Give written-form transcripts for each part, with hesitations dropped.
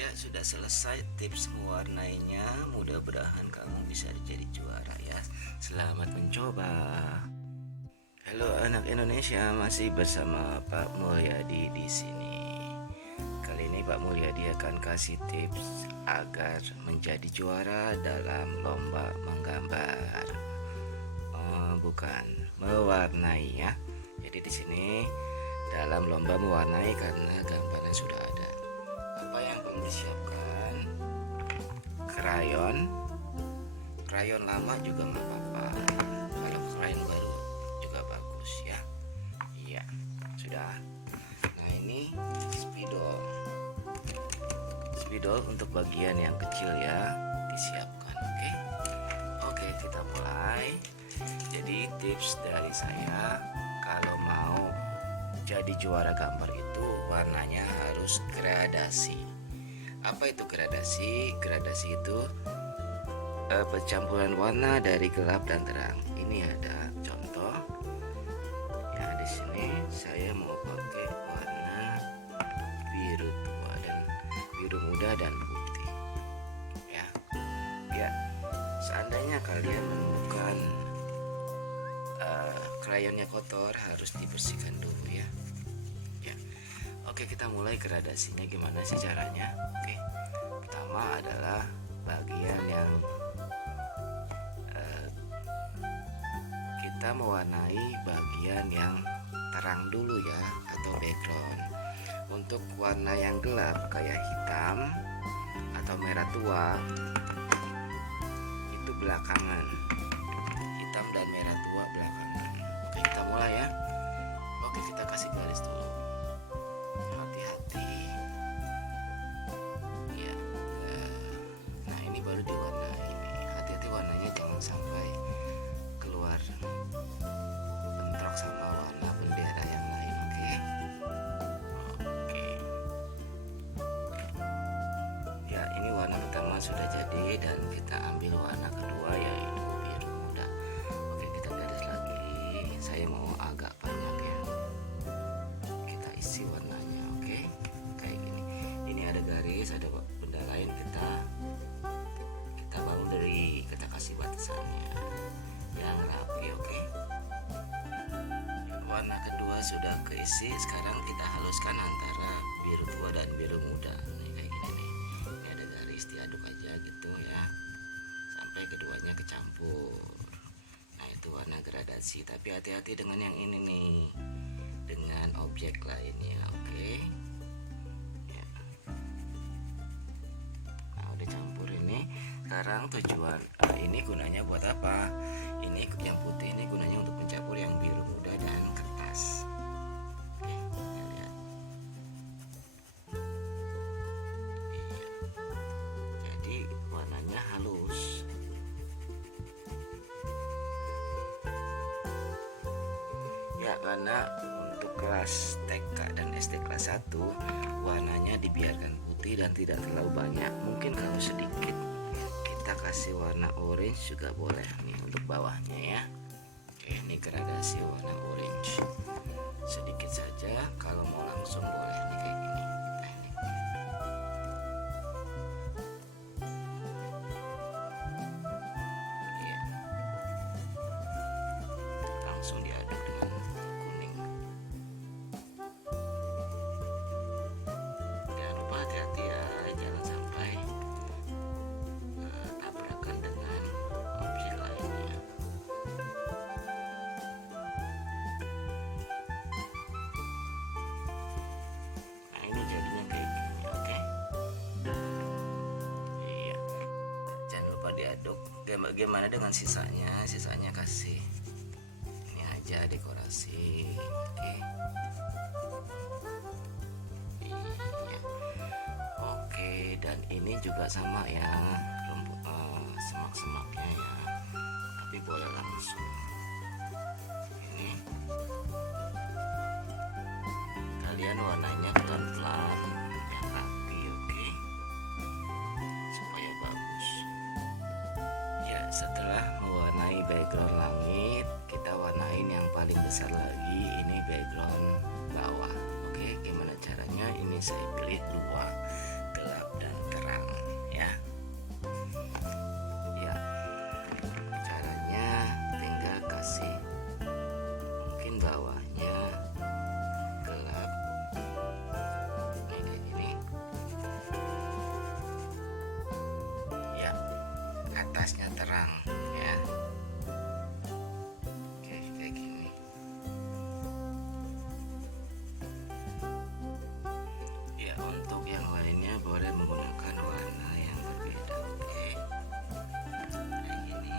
Ya, sudah selesai tips mewarnainya. Mudah-mudahan kamu bisa jadi juara ya. Selamat mencoba. Halo anak Indonesia, masih bersama Pak Mulyadi di sini. Kali ini Pak Mulyadi akan kasih tips agar menjadi juara dalam lomba menggambar. Bukan mewarnai ya. Jadi di sini dalam lomba mewarnai karena gambarnya sudah ada. Apa yang perlu disiapkan? Krayon lama juga nggak apa-apa. Kalau krayon baru juga bagus ya. Iya, sudah. Nah ini spidol untuk bagian yang kecil ya, disiapkan. Oke, kita mulai. Jadi tips dari saya, kalau mau jadi juara gambar itu warnanya harus gradasi. Apa itu gradasi? Gradasi itu percampuran warna dari gelap dan terang. Ini ada contoh. Ya, di sini saya mau pakai warna biru tua dan biru muda dan putih. Ya. Ya. Seandainya kalian menemukan krayonnya kotor, harus dibersihkan dulu ya. Ya. Oke, kita mulai gradasinya. Gimana sih caranya? Oke. Pertama adalah bagian yang kita mewarnai bagian yang terang dulu ya, atau background. Untuk warna yang gelap kayak hitam atau merah tua itu belakangan. Hitam dan merah tua belakangan. Oke, kita mulai ya. Oke, kita kasih garis dulu. Hati-hati. Ya. Nah, ini baru diwarnai ini. Hati-hati warnanya jangan sampai keluar bentrok sama warna bendera yang lain. Oke. Ya, ini warna pertama sudah jadi dan kita ambil warna kedua yaitu biru muda. Oke, kita garis lagi. Saya mau agak banyak ya. Kita isi warnanya. Oke, kayak gini. Ini ada garis, ada benda lain, kita boundary, kita kasih batasannya yang rapi. Oke. Warna kedua sudah keisi. Sekarang kita haluskan antara biru tua dan biru muda. Nih kayak gini nih. Ini ada garis, diaduk aja gitu ya, sampai keduanya kecampur. Nah, itu warna gradasi. Tapi hati-hati dengan yang ini nih, dengan objek lainnya. Oke. Ya. Nah, udah campur ini. Sekarang tujuan ini gunanya buat apa? Ini yang putih ini gunanya untuk mencampur yang biru muda dan kertas. Oke, kita lihat. Iya. Jadi warnanya halus. Ya, karena untuk kelas TK dan SD kelas 1 warnanya dibiarkan putih dan tidak terlalu banyak. Mungkin kalau sedikit kita kasih warna orange juga boleh nih untuk bawahnya ya. Oke, ini gradasi warna orange. Sedikit saja, kalau mau langsung boleh nih kayak gini. Iya. Langsung diaduk dengan kuning. Jangan lupa hati-hati ya, jangan sampai tabrakan dengan objek lainnya. Nah, ini jadinya kayak gini. Oke. Iya, jangan lupa diaduk. Gimana dengan sisanya? Sisanya kasih ini aja dekorasi. Oke. Iya. Oke, dan ini juga sama ya, semak-semaknya ya, tapi boleh langsung. Ini kalian warnanya pelan-pelan yang rapi. Oke, supaya bagus ya. Setelah mewarnai background langit, kita warnain yang paling besar lagi, ini background bawah. Oke, gimana caranya? Ini saya pilih dua, gelap dan atasnya terang ya. Oke, kayak gini. Ya, untuk yang lainnya boleh menggunakan warna yang berbeda. Oke, kayak gini.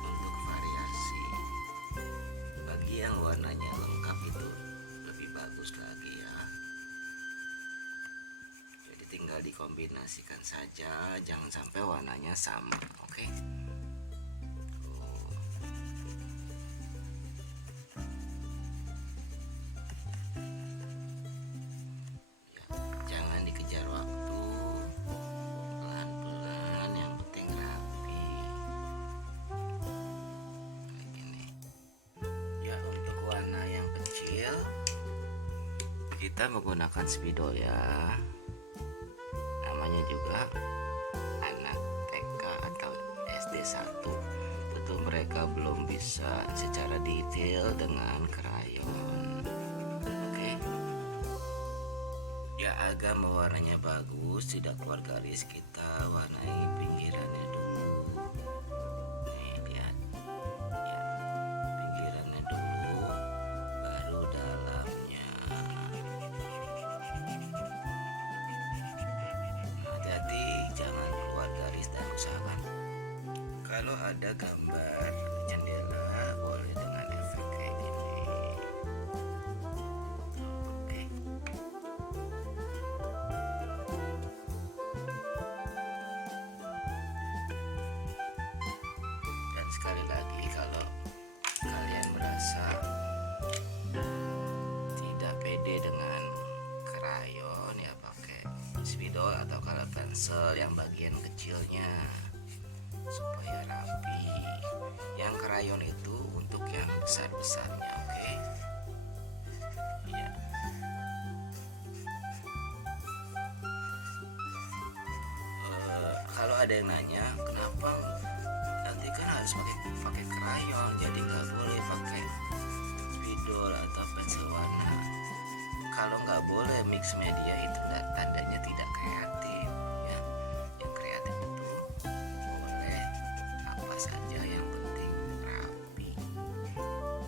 Untuk variasi, bagi yang warnanya lengkap itu lebih bagus lagi ya. Jadi tinggal dikombinasikan saja, jangan sampai warnanya sama. Oke. Jangan dikejar waktu, pelan-pelan, yang penting rapi. Kayak gini. Ya, untuk warna yang kecil kita menggunakan spidol ya. Namanya juga anak TK atau SD 1. Tentu mereka belum bisa secara detail dengan krayon. Oke. Ya, agar mewarnanya bagus, tidak keluar garis, kita warnai pinggirannya dulu. Nih, lihat ya, pinggirannya dulu, baru dalamnya. Hati-hati, jangan keluar garis, dan usahakan kalau ada gambar jendela boleh dengan efek kayak gini. Oke. Dan sekali lagi, kalau kalian merasa tidak pede dengan krayon ya, pakai spidol atau color pencil yang bagian kecilnya supaya rapi. Yang krayon itu untuk yang besar-besarnya. Oke. Ya. Kalau ada yang nanya kenapa nanti kan harus pakai krayon, jadi nggak boleh pakai spidol atau pensil warna. Kalau nggak boleh mix media itu tandanya tidak kreatif ya. Yang kreatif itu boleh apa saja, yang penting rapi.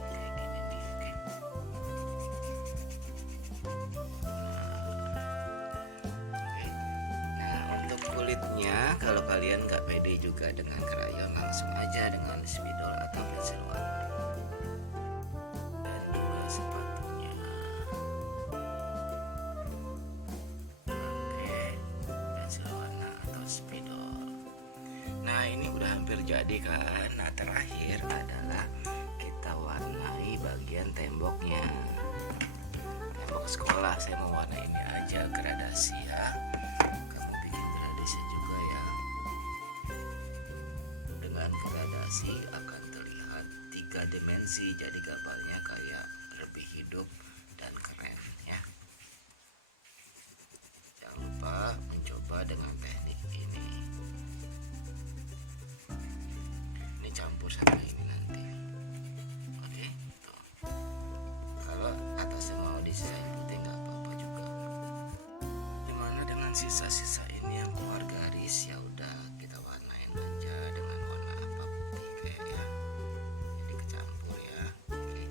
Kayak gini nih. Oke. Oke. Nah, untuk kulitnya, kalau kalian nggak pede juga dengan krayon, langsung aja dengan spidol atau pensil warna. Dan juga sepatunya. Pensil warna atau spidol. Nah, ini udah hampir jadi kan. Nah, terakhir adalah kita warnai bagian temboknya. Tembok sekolah saya mau warna ini aja, gradasi ya. Kamu bikin gradasi juga ya. Dengan gradasi akan terlihat 3 dimensi, jadi gambarnya kayak lebih hidup dan keren ya. Jangan lupa mencoba dengan teknik ini. Ini campur sama ini nanti. Oke, tuh. Kalau atasnya mau disisain putih nggak apa-apa juga. Gimana dengan sisa-sisa ini yang keluar garis? Ya udah, kita warnain aja dengan warna apa, putih kayak ya. Jadi kecampur ya. Oke.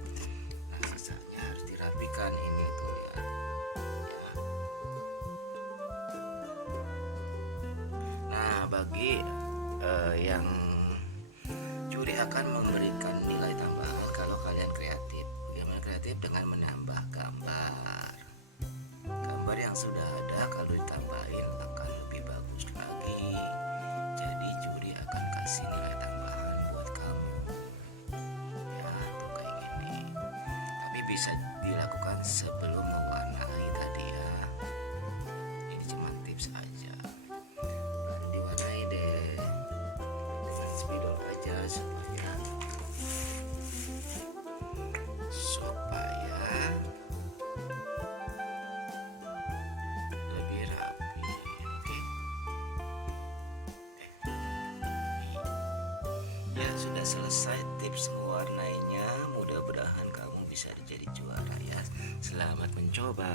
Nah, sisanya harus dirapikan ini tuh ya. Nah, bagi yang juri akan memberikan nilai tambahan kalau kalian kreatif. Bagaimana kreatif? Dengan menambah gambar. Gambar yang sudah ada kalau ditambahin akan lebih bagus lagi. Jadi juri akan kasih nilai tambahan buat kamu. Ya, tuh kayak gini. Tapi bisa dilakukan sebelum mewarnai tadi ya. Ini cuma tips aja. Baru diwarnai deh dengan spidol aja supaya lebih rapi. Oke. Ya, sudah selesai tips mewarnainya. Mudah-mudahan kamu bisa jadi juara ya. Selamat mencoba.